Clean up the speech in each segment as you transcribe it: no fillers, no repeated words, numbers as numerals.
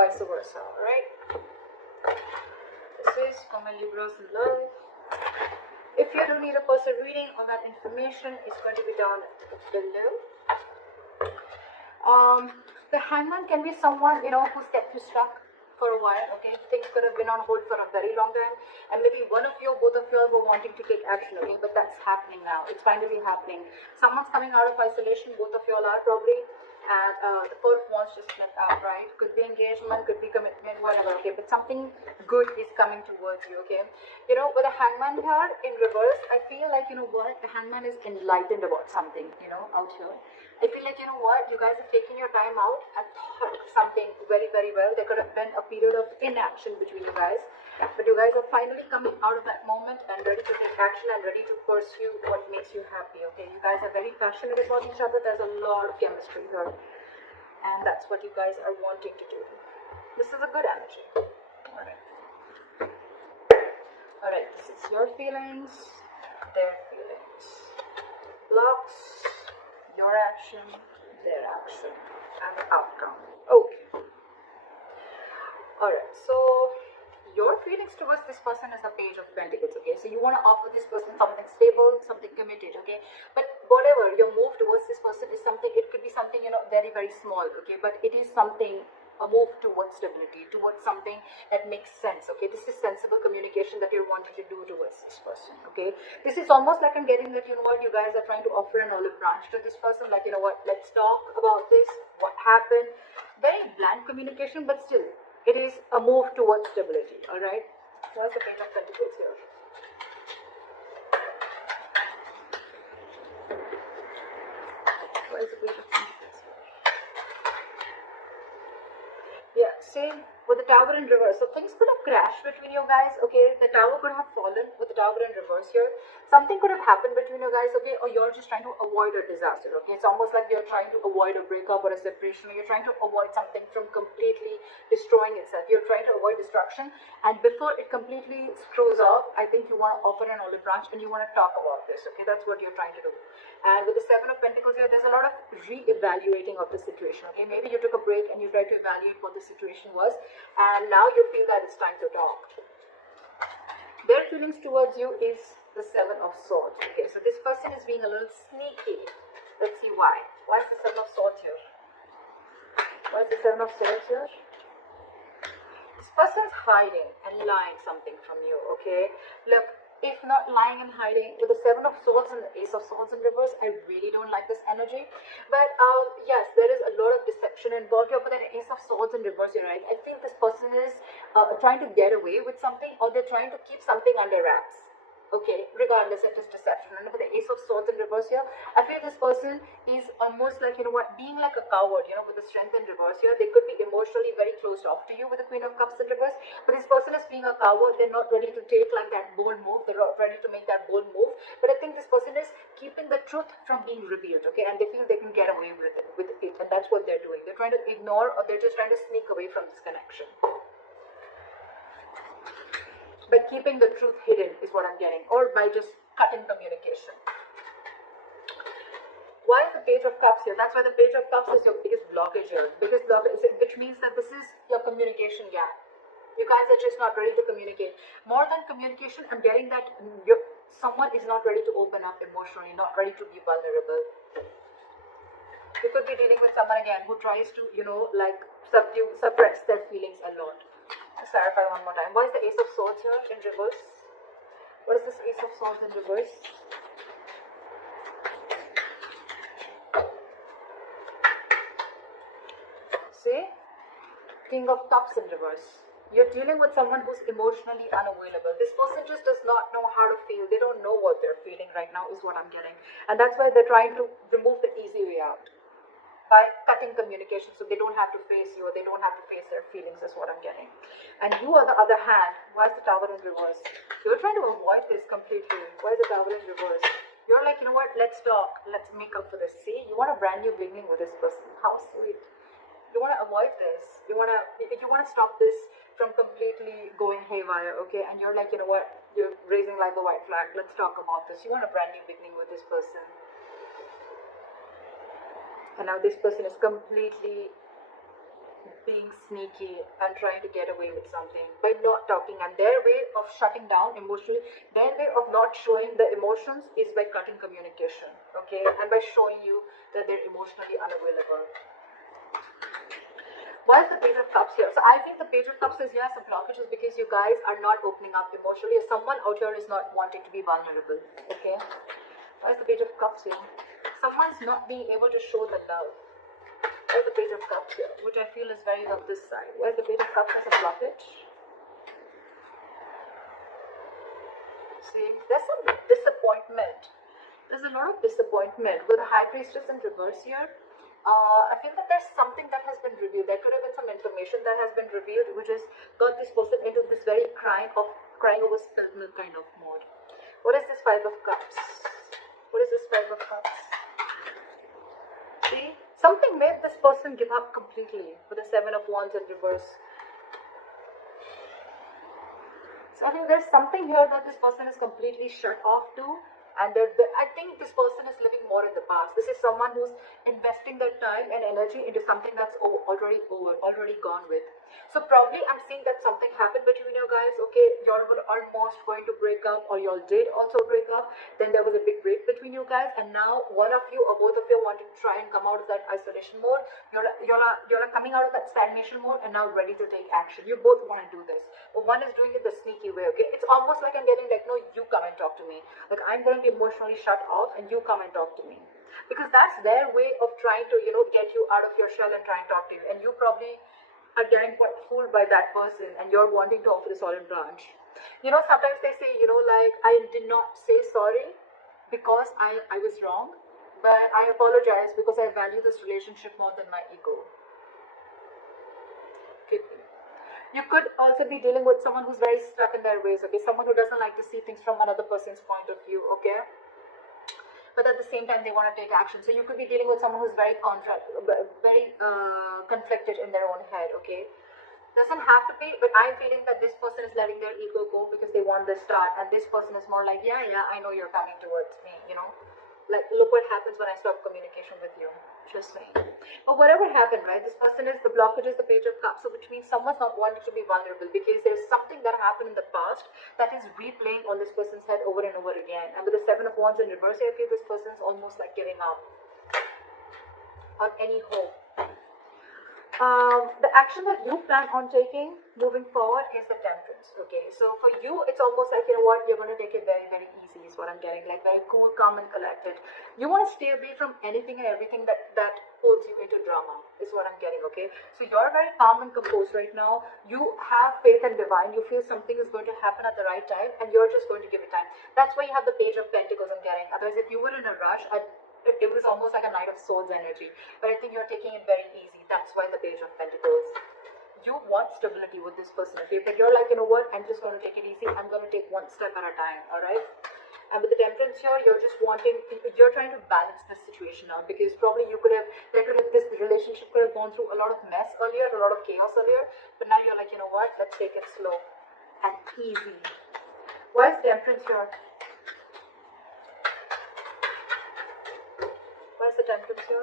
vice versa, alright? This is for my Libras in love. If you do need a person reading, all that information is going to be down below. The Hangman can be someone, you know, who's kept you stuck for a while, okay? Things could have been on hold for a very long time, and maybe one of you or both of you were wanting to take action, okay? But that's happening now. It's finally happening. Someone's coming out of isolation, both of you all are probably, and the Four of Wands just went out, right? Could be engagement, could be commitment, whatever, okay? But something good is coming towards you, okay? You know, with the Hangman here in reverse, I feel like, you know what, the Hangman is enlightened about something, you know, out here. I feel like, you know what, you guys have taken your time out and thought something very, very well. There could have been a period of inaction between you guys, but you guys are finally coming out of that moment and ready to take action and ready to pursue what makes you happy, okay? You guys are very passionate about each other. There's a lot of chemistry here, and that's what you guys are wanting to do. This is a good energy. Alright, this is your feelings, their feelings. Blocks, your action, their action, and the outcome. Okay. Alright, so your feelings towards this person is a Page of Pentacles, okay? So you want to offer this person something stable, something committed, okay? But whatever your move towards this person is something, it could be something, you know, very, very small, okay? But it is something, a move towards stability, towards something that makes sense, okay? This is sensible communication that you're wanting to do towards this person, okay? This is almost like I'm getting that, you know what, you guys are trying to offer an olive branch to this person, like, you know what, let's talk about this, what happened. Very bland communication, but still, it is a move towards stability, alright? What's the Page of Pentacles here? What is the Page of Pentacles? Yeah, same with the Tower in reverse. So things could have crashed between you guys, okay? The Tower could have fallen with the Tower in reverse here. Something could have happened between you guys, okay? Or you're just trying to avoid a disaster, okay? It's almost like you're trying to avoid a breakup or a separation, or you're trying to avoid something from completely destroying itself. You're trying to avoid destruction, and before it completely screws off, I think you want to offer an olive branch and you want to talk about this, okay? That's what you're trying to do. And with the Seven of Pentacles here, there's a lot of re-evaluating of the situation, okay? Maybe you took a break and you tried to evaluate what the situation was, and now you feel that it's time to talk. Their feelings towards you is the Seven of Swords, okay? So this person is being a little sneaky. Let's see why. Why is the Seven of Swords here? Why is the Seven of Swords here? This person's hiding and lying something from you, okay? Look, if not lying and hiding, with the Seven of Swords and the Ace of Swords in reverse, I really don't like this energy. But yes, there is a lot of deception involved here. But the Ace of Swords in reverse, you're right. I think this person is trying to get away with something, or they're trying to keep something under wraps. Okay, regardless if it's deception. And with the Ace of Swords in reverse here, I feel this person is almost like, you know what, being like a coward, you know, with the Strength in reverse here. They could be emotionally very closed off to you with the Queen of Cups in reverse, but this person is being a coward. They're not ready to take like that bold move. They're not ready to make that bold move. But I think this person is keeping the truth from being revealed, okay, and they feel they can get away with it, and that's what they're doing. They're trying to ignore, or they're just trying to sneak away from this connection. But keeping the truth hidden is what I'm getting, or by just cutting communication. Why is the Page of Cups here? That's why the Page of Cups is your biggest blockage here. Biggest blockage, which means that this is your communication gap. You guys are just not ready to communicate. More than communication, I'm getting that someone is not ready to open up emotionally, not ready to be vulnerable. You could be dealing with someone again who tries to, you know, like suppress their feelings a lot. Let's clarify one more time. Why is the Ace of Swords here in reverse? What is this Ace of Swords in reverse? See? King of Cups in reverse. You're dealing with someone who's emotionally unavailable. This person just does not know how to feel. They don't know what they're feeling right now is what I'm getting. And that's why they're trying to remove the easy way out by cutting communication, so they don't have to face you, or they don't have to face their feelings is what I'm getting. And you, on the other hand, why is the Tower in reverse? You're trying to avoid this completely. Why is the Tower in reverse? You're like, you know what, let's talk, let's make up for this. See, you want a brand new beginning with this person. How sweet. You want to avoid this. You want to stop this from completely going haywire, okay? And you're like, you know what, you're raising like a white flag. Let's talk about this. You want a brand new beginning with this person. And now this person is completely being sneaky and trying to get away with something by not talking, and their way of shutting down emotionally, their way of not showing the emotions is by cutting communication, okay, and by showing you that they're emotionally unavailable. Why is the Page of Cups here? So I think the Page of Cups is, yes, a blockage is because you guys are not opening up emotionally. Someone out here is not wanting to be vulnerable, okay? Why is the Page of Cups here? Someone's not being able to show the love. Why is the Page of Cups here? Which I feel is very on this side. Why is the Page of Cups as a blockage? See, there's some disappointment. There's a lot of disappointment with the High Priestess in reverse here. I feel that there's something that has been revealed. There could have been some information that has been revealed, which has got this person into this very crying over spilled milk kind of mode. What is this Five of Cups? What is this Five of Cups? See, something made this person give up completely with the Seven of Wands in reverse. So I think there's something here that this person is completely shut off to. And I think this person is living more in the past. This is someone who's investing their time and energy into something that's already over, already gone with. So probably I'm seeing that something happened between you guys. Okay, y'all were almost going to break up, or y'all did also break up. Then there was a big break between you guys, and now one of you or both of you wanted to try and come out of that isolation mode. You're coming out of that stagnation mode and now ready to take action. You both want to do this, but one is doing it the sneaky way. Okay, it's almost like I'm getting like, no, you come and talk to me. Like I'm going to be emotionally shut off, and you come and talk to me, because that's their way of trying to get you out of your shell and try and talk to you. And you probably are getting quite fooled by that person, and you're wanting to offer this olive branch. Sometimes they say, like, I did not say sorry because I was wrong, but I apologize because I value this relationship more than my ego. Okay. You could also be dealing with someone who's very stuck in their ways, okay? Someone who doesn't like to see things from another person's point of view, okay? But at the same time, they want to take action. So you could be dealing with someone who's very conflicted in their own head, okay? Doesn't have to be, but I'm feeling that this person is letting their ego go because they want this start, and this person is more like, yeah, I know you're coming towards me, like, look what happens when I stop communication with you. Just saying. But whatever happened, right, this person is, the blockage is the Page of Cups, so which means someone's not wanting to be vulnerable because there's something that happened in the past that is replaying on this person's head over and over again. And with the Seven of Wands in reverse, I feel this person is almost like giving up on any hope. The action that you plan on taking moving forward is the Temperance, okay? So for you, it's almost like, what, you're going to take it very, very easy is what I'm getting, like very cool, calm and collected. You want to stay away from anything and everything that pulls you into drama is what I'm getting, okay? So you're very calm and composed right now. You have faith in divine. You feel something is going to happen at the right time, and you're just going to give it time. That's why you have the Page of Pentacles I'm getting. Otherwise, if you were in a rush, it was almost like a Knight of Swords energy. But I think you're taking it very easy. That's why the Page of Pentacles. You want stability with this person, okay? But you're like, what? I'm just going to take it easy. I'm going to take one step at a time, all right? And with the Temperance here, you're trying to balance this situation now, because probably this relationship could have gone through a lot of mess earlier, a lot of chaos earlier. But now you're like, what? Let's take it slow and easy. Why is Temperance here? Why is the Temperance here?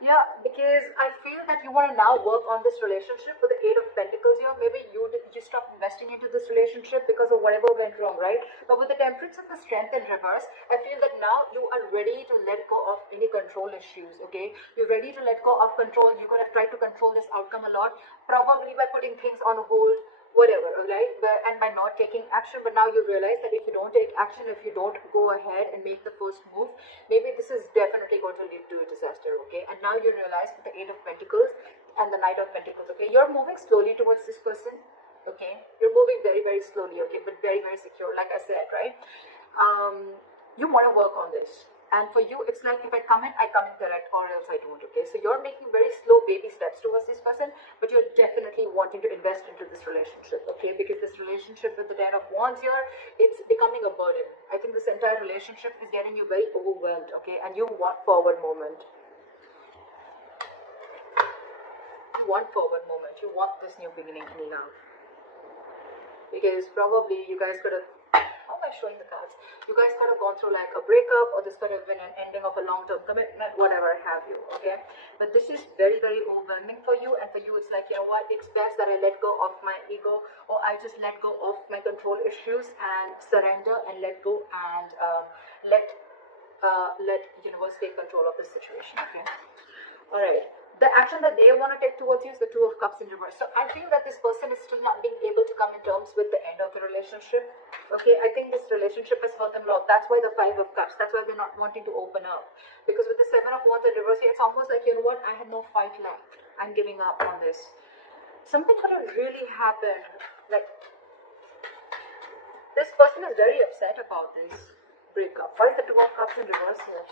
Yeah, because I feel that you want to now work on this relationship with the Eight of Pentacles here. Maybe you stopped investing into this relationship because of whatever went wrong, right? But with the Temperance and the Strength in reverse, I feel that now you are ready to let go of any control issues, okay? You're ready to let go of control. You're going to try to control this outcome a lot, probably by putting things on hold, whatever, right? And by not taking action. But now you realize that if you don't take action, if you don't go ahead and make the first move, maybe this is definitely going to lead to a disaster, okay? And now you realize with the Eight of Pentacles and the Knight of Pentacles, okay, you're moving slowly towards this person, okay? You're moving very, very slowly, okay, but very, very secure, like I said, right? You want to work on this. And for you, it's like, if I come in correct, or else I don't, okay? So you're making very slow baby steps towards this person, but you're definitely wanting to invest into this relationship, okay? Because this relationship with the Ten of Wands here, it's becoming a burden. I think this entire relationship is getting you very overwhelmed, okay? And you want forward movement. You want forward movement. You want this new beginning in love. Because probably you guys could have... Oh, my showing the cards. You guys could have gone through like a breakup, or this could have been an ending of a long-term commitment, whatever have you, okay? But this is very, very overwhelming for you, and for you it's like, you know what, it's best that I let go of my ego, or I just let go of my control issues and surrender and let go, and let universe take control of the situation, okay? All right. The action that they want to take towards you is the Two of Cups in reverse. So I feel that this person is still not being able to come in terms with the end of the relationship. Okay, I think this relationship has hurt them a lot. That's why the Five of Cups. That's why they're not wanting to open up. Because with the Seven of Wands in reverse, it's almost like, you know what, I have no fight left. I'm giving up on this. Something could have really happened. Like, this person is very upset about this breakup. Why is the Two of Cups in reverse here?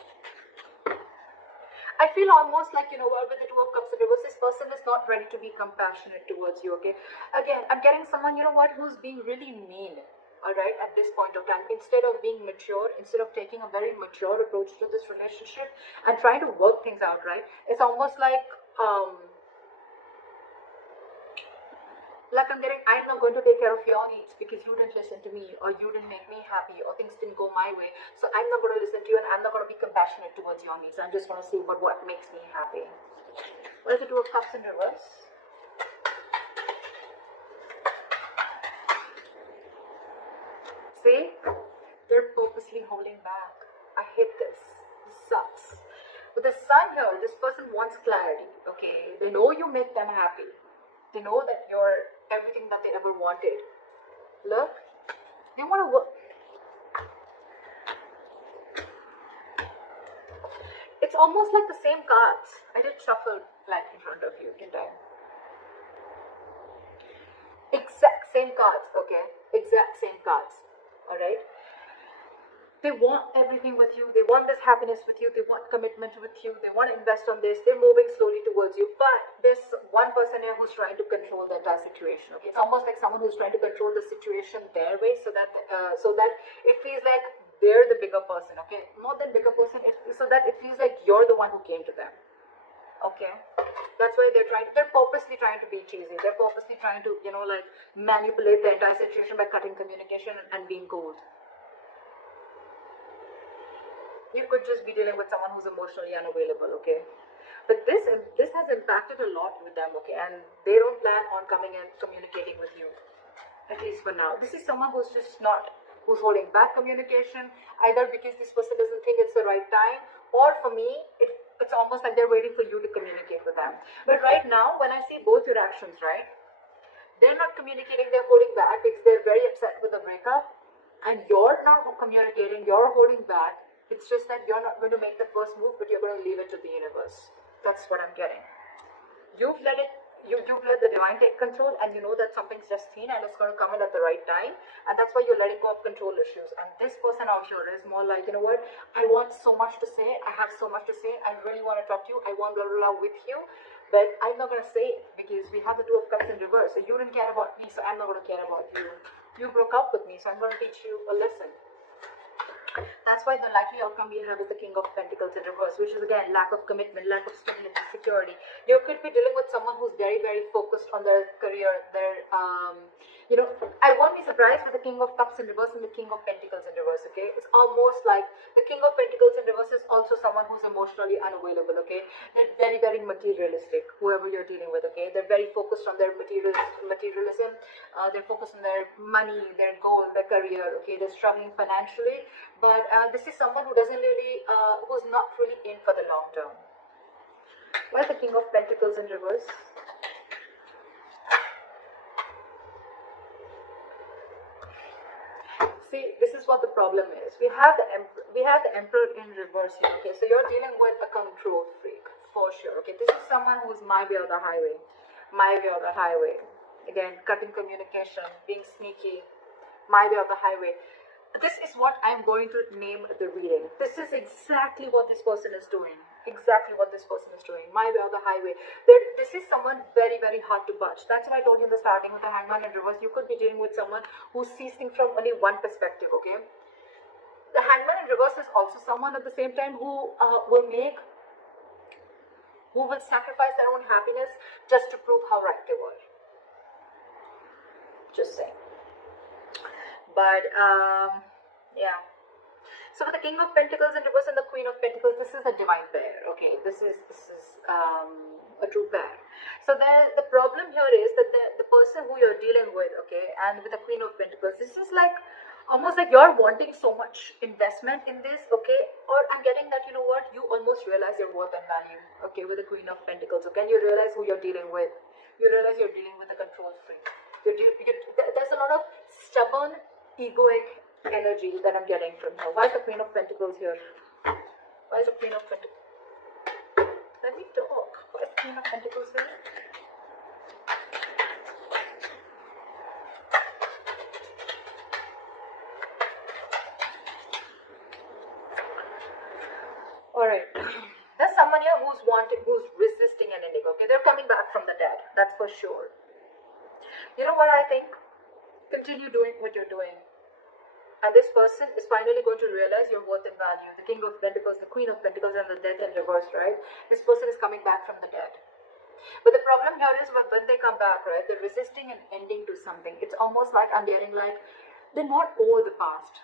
I feel almost like, you know what, with the Two of Cups in reverse, this person is not ready to be compassionate towards you, okay? Again, I'm getting someone, you know what, who's being really mean, all right, at this point of time. Instead of being mature, instead of taking a very mature approach to this relationship and trying to work things out, right? It's almost like I'm getting, I'm not going to take care of your needs because you didn't listen to me, or you didn't make me happy, or things didn't go my way. So I'm not going to listen to you, and I'm not going to be compassionate towards your needs. I'm just going to see what makes me happy. What is the Two of Cups in reverse? See? They're purposely holding back. I hate this. This sucks. With the Sun here, this person wants clarity, okay? They know you make them happy. They know that you're everything that they ever wanted. Look, they want to work. It's almost like the same cards. I did shuffle like in front of you, didn't I? Exact same cards, okay? Exact same cards, alright? They want everything with you. They want this happiness with you. They want commitment with you. They want to invest on this. They're moving slowly towards you. But there's one person here who's trying to control the entire situation. Okay, it's almost like someone who's trying to control the situation their way, so that it feels like they're the bigger person. Okay, more than bigger person, so that it feels like you're the one who came to them. Okay, that's why they're purposely trying to be cheesy. They're purposely trying to, you know, like manipulate the entire situation by cutting communication and being cold. You could just be dealing with someone who's emotionally unavailable, okay? But this has impacted a lot with them, okay? And they don't plan on coming and communicating with you, at least for now. This is someone who's who's holding back communication, either because this person doesn't think it's the right time, or for me, it's almost like they're waiting for you to communicate with them. But right now, when I see both your actions, right? They're not communicating, they're holding back because they're very upset with the breakup, and you're not communicating, you're holding back. It's just that you're not going to make the first move, but you're going to leave it to the universe. That's what I'm getting. You've let the divine take control, and you know that something's just seen and it's going to come in at the right time, and that's why you're letting go of control issues. And this person out here is more like, you know what, I want so much to say, I have so much to say, I really want to talk to you, I want blah blah blah with you, but I'm not going to say it because we have the Two of Cups in reverse. So you didn't care about me, so I'm not going to care about you. You broke up with me, so I'm going to teach you a lesson. That's why the likely outcome we have is the King of Pentacles in reverse, which is again lack of commitment, lack of stability, security. You could be dealing with someone who's very, very focused on their career, you know, I won't be surprised with the King of Cups in reverse and the King of Pentacles in reverse, okay? It's almost like the King of Pentacles in reverse is also someone who's emotionally unavailable, okay? They're very, very materialistic, whoever you're dealing with, okay? They're very focused on their materialism. They're focused on their money, their goal, their career, okay? They're struggling financially, but this is someone who doesn't really, who's not really in for the long term. Why is the King of Pentacles in reverse? See, this is what the problem is. We have the Emperor in reverse here. Okay, so you're dealing with a control freak for sure. Okay, this is someone who's my way or the highway. My way or the highway. Again, cutting communication, being sneaky. My way or the highway. This is what I'm going to name the reading. This is exactly what this person is doing. Exactly what this person is doing. My way or the highway. This is someone very, very hard to budge. That's why I told you in the starting with the Hangman in reverse. You could be dealing with someone who's sees things from only one perspective, okay? The Hangman in reverse is also someone at the same time who will sacrifice their own happiness just to prove how right they were. Just saying. But Yeah. So with the King of Pentacles in reverse and the Queen of Pentacles, this is a divine pair. Okay, this is a true pair. So the problem here is that the person who you're dealing with, okay, and with the Queen of Pentacles, this is like almost like you're wanting so much investment in this, okay, or I'm getting that, you know what, you almost realize your worth and value, okay, with the Queen of Pentacles, okay, and you realize who you're dealing with. You realize you're dealing with a control freak. There's a lot of stubborn, egoic energy that I'm getting from her. Why is the Queen of Pentacles here? Why is the Queen of Pentacles? Let me talk. Why is the Queen of Pentacles here? Alright. There's someone here who's resisting an ending. Okay, they're coming back from the dead. That's for sure. You know what I think? Continue doing what you're doing. And this person is finally going to realize your worth and value. The King of Pentacles, the Queen of Pentacles, and the Death in reverse, right? This person is coming back from the dead. But the problem here is when they come back, right, they're resisting an ending to something. It's almost like I'm getting like, they're not over the past.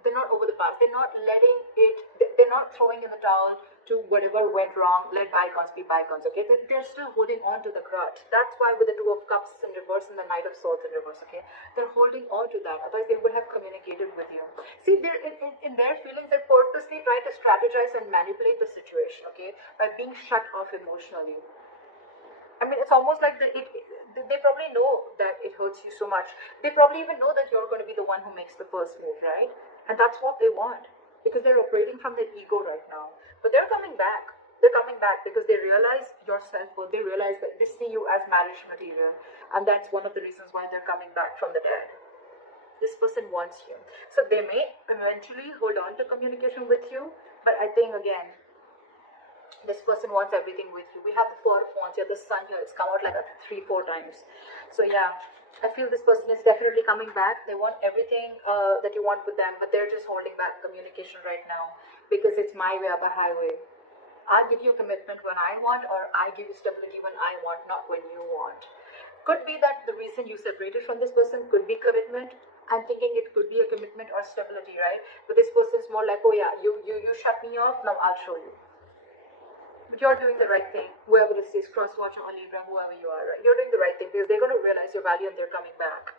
They're not over the past. They're not letting it, they're not throwing in the towel to whatever went wrong. Let bygones be bygones, okay? They're still holding on to the grudge. That's why with the Two of Cups in reverse and the Knight of Swords in reverse, okay? They're holding on to that. Otherwise, they would have communicated with you. See, they're in their feelings, they purposely try to strategize and manipulate the situation, okay? By being shut off emotionally. I mean, it's almost like they probably know that it hurts you so much. They probably even know that you're going to be the one who makes the first move, right? And that's what they want because they're operating from their ego right now. But they're coming back. They're coming back because they realize your self-worth. They realize that they see you as marriage material. And that's one of the reasons why they're coming back from the dead. This person wants you. So they may eventually hold on to communication with you. But I think, again, this person wants everything with you. We have the Four of Wands here, the Sun here. It's come out like 3-4 times. So yeah, I feel this person is definitely coming back. They want everything that you want with them, but they're just holding back communication right now because it's my way or the highway. I give you commitment when I want, or I give you stability when I want, not when you want. Could be that the reason you separated from this person could be commitment. I'm thinking it could be a commitment or stability, right? But this person is more like, oh yeah, you shut me off, now I'll show you. But you're doing the right thing, whoever this is, cross watcher or Libra, whoever you are, right? You're doing the right thing because they're going to realize your value and they're coming back.